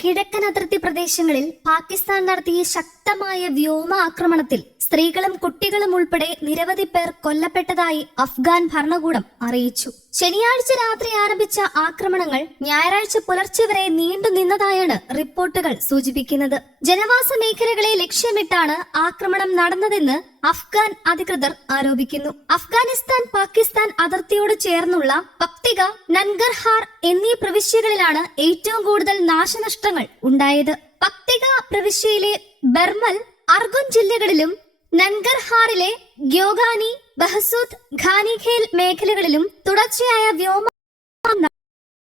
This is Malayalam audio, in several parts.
കിഴക്കൻ അതിർത്തി പ്രദേശങ്ങളിൽ പാകിസ്ഥാൻ നടത്തിയ ശക്തമായ വ്യോമ ആക്രമണത്തിൽ സ്ത്രീകളും കുട്ടികളും ഉൾപ്പെടെ നിരവധി പേർ കൊല്ലപ്പെട്ടതായി അഫ്ഗാൻ ഭരണകൂടം അറിയിച്ചു. ശനിയാഴ്ച രാത്രി ആരംഭിച്ച ആക്രമണങ്ങൾ ഞായറാഴ്ച പുലർച്ചെ വരെ നീണ്ടുനിന്നതായാണ് റിപ്പോർട്ടുകൾ സൂചിപ്പിക്കുന്നത്. ജനവാസ മേഖലകളെ ലക്ഷ്യമിട്ടാണ് ആക്രമണം നടന്നതെന്ന് അഫ്ഗാൻ അധികൃതർ ആരോപിക്കുന്നു. അഫ്ഗാനിസ്ഥാൻ പാകിസ്ഥാൻ അതിർത്തിയോട് ചേർന്നുള്ള പക്തിക, നൻഗർഹാർ എന്നീ പ്രവിശ്യകളിലാണ് ഏറ്റവും കൂടുതൽ നാശനഷ്ടങ്ങൾ ഉണ്ടായത്. പക്തിക പ്രവിശ്യയിലെ ബർമൽ, അർഗുൻ ജില്ലകളിലും നൻഗർഹാറിലെ ഗ്യോഗാനി, ബഹസൂദ്, ഖാനിഖേൽ മേഖലകളിലും തുടർച്ചയായ വ്യോമ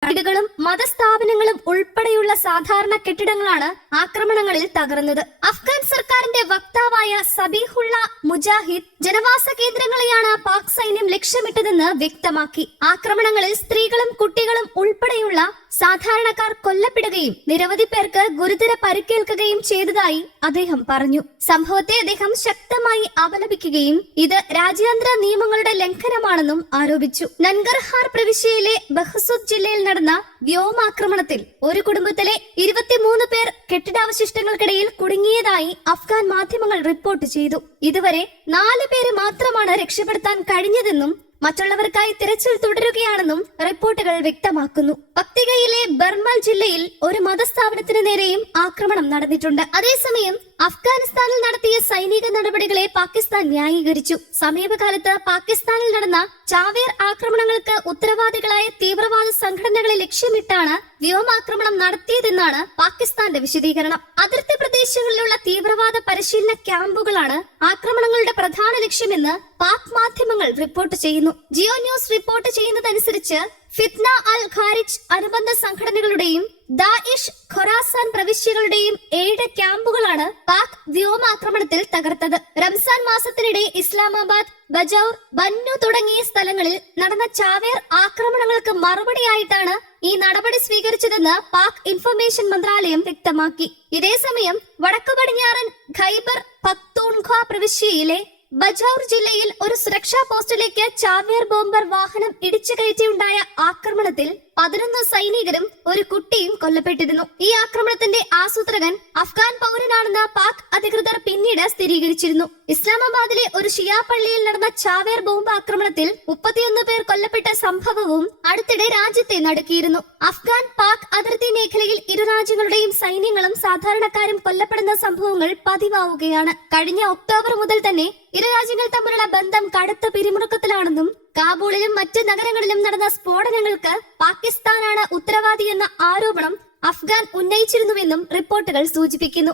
വീടുകളും മതസ്ഥാപനങ്ങളും ഉൾപ്പെടെയുള്ള സാധാരണ കെട്ടിടങ്ങളാണ് ആക്രമണങ്ങളിൽ തകർന്നത്. അഫ്ഗാൻ സർക്കാരിന്റെ വക്താവായ സബീഹുള്ള മുജാഹിദ് ജനവാസ കേന്ദ്രങ്ങളെയാണ് പാക് സൈന്യം ലക്ഷ്യമിട്ടതെന്ന് വ്യക്തമാക്കി. ആക്രമണങ്ങളിൽ സ്ത്രീകളും കുട്ടികളും ഉൾപ്പെടെയുള്ള സാധാരണക്കാർ കൊല്ലപ്പെടുകയും നിരവധി പേർക്ക് ഗുരുതര പരിക്കേൽക്കുകയും ചെയ്തതായി അദ്ദേഹം പറഞ്ഞു. സംഭവത്തെ അദ്ദേഹം ശക്തമായി അപലപിക്കുകയും ഇത് രാജ്യാന്തര നിയമങ്ങളുടെ ലംഘനമാണെന്നും ആരോപിച്ചു. നൻഗർഹാർ പ്രവിശ്യയിലെ ബഹ്സൂദ് ജില്ലയിൽ നടന്ന വ്യോമാക്രമണത്തിൽ ഒരു കുടുംബത്തിലെ 23 പേർ കെട്ടിടാവശിഷ്ടങ്ങൾക്കിടയിൽ കുടുങ്ങിയതായി അഫ്ഗാൻ മാധ്യമങ്ങൾ റിപ്പോർട്ട് ചെയ്തു. ഇതുവരെ 4 പേരെ മാത്രമാണ് രക്ഷപ്പെടുത്താൻ കഴിഞ്ഞതെന്നും മറ്റുള്ളവർക്കായി തിരച്ചിൽ തുടരുകയാണെന്നും റിപ്പോർട്ടുകൾ വ്യക്തമാക്കുന്നു. പക്തികയിലെ ബർമൽ ജില്ലയിൽ ഒരു മതസ്ഥാപനത്തിന് നേരെയും ആക്രമണം നടന്നിട്ടുണ്ട്. അതേസമയം അഫ്ഗാനിസ്ഥാനിൽ നടത്തിയ സൈനിക നടപടികളെ പാകിസ്ഥാൻ ന്യായീകരിച്ചു. സമീപകാലത്ത് പാകിസ്ഥാനിൽ നടന്ന ചാവേർ ആക്രമണങ്ങൾക്ക് ഉത്തരവാദികളായ തീവ്രവാദ സംഘടനകളെ ലക്ഷ്യമിട്ടാണ് വ്യോമാക്രമണം നടത്തിയതെന്നാണ് പാകിസ്ഥാന്റെ വിശദീകരണം. അതിർത്തി പ്രദേശങ്ങളിലുള്ള തീവ്രവാദ പരിശീലന ക്യാമ്പുകളാണ് ആക്രമണങ്ങളുടെ പ്രധാന ലക്ഷ്യമെന്ന് പാക് മാധ്യമങ്ങൾ റിപ്പോർട്ട് ചെയ്യുന്നു. ജിയോ ന്യൂസ് റിപ്പോർട്ട് ചെയ്യുന്നതനുസരിച്ച് ഫിത്ന അൽ ഖാരിജ് അനുബന്ധ സംഘടനകളുടെയും ദാഇഷ്, ഖൊറാസാൻ പ്രവിശ്യകളുടെയും 7 ക്യാമ്പുകളാണ് പാക് വ്യോമാക്രമണത്തിൽ തകർത്തത്. റംസാൻ മാസത്തിനിടെ ഇസ്ലാമാബാദ്, ബജൌർ, ബന്നു തുടങ്ങിയ സ്ഥലങ്ങളിൽ നടന്ന ചാവേർ ആക്രമണങ്ങൾക്ക് മറുപടിയായിട്ടാണ് ഈ നടപടി സ്വീകരിച്ചതെന്ന് പാക് ഇൻഫർമേഷൻ മന്ത്രാലയം വ്യക്തമാക്കി. ഇതേസമയം വടക്കു പടിഞ്ഞാറൻ ഖൈബർ പക്തൂൺഖ്വ പ്രവിശ്യയിലെ ബജൌർ ജില്ലയിൽ ഒരു സുരക്ഷാ പോസ്റ്റിലേക്ക് ചാവേർ ബോംബർ വാഹനം ഇടിച്ചു കയറ്റിയുണ്ടായ ആക്രമണത്തിൽ 11 സൈനികരും ഒരു കുട്ടിയും കൊല്ലപ്പെട്ടിരുന്നു. ഈ ആക്രമണത്തിന്റെ ആസൂത്രകൻ അഫ്ഗാൻ പൗരനാണെന്ന് പാക് അധികൃതർ പിന്നീട് സ്ഥിരീകരിച്ചിരുന്നു. ഇസ്ലാമാബാദിലെ ഒരു ഷിയാ പള്ളിയിൽ നടന്ന ചാവേർ ബോംബ് ആക്രമണത്തിൽ 31 പേർ കൊല്ലപ്പെട്ട സംഭവവും അടുത്തിടെ രാജ്യത്തെ നടുക്കിയിരുന്നു. അഫ്ഗാൻ പാക് അതിർത്തി മേഖലയിൽ ഇരു രാജ്യങ്ങളുടെയും സൈന്യങ്ങളും സാധാരണക്കാരും കൊല്ലപ്പെടുന്ന സംഭവങ്ങൾ പതിവാവുകയാണ്. കഴിഞ്ഞ ഒക്ടോബർ മുതൽ തന്നെ ഇരു രാജ്യങ്ങൾ തമ്മിലുള്ള ബന്ധം കടുത്ത പിരിമുറുക്കത്തിലാണെന്നും കാബൂളിലും മറ്റ് നഗരങ്ങളിലും നടന്ന സ്ഫോടനങ്ങൾക്ക് പാകിസ്ഥാനാണ് ഉത്തരവാദിയെന്ന ആരോപണം അഫ്ഗാൻ ഉന്നയിച്ചിരുന്നുവെന്നും റിപ്പോർട്ടുകൾ സൂചിപ്പിക്കുന്നു.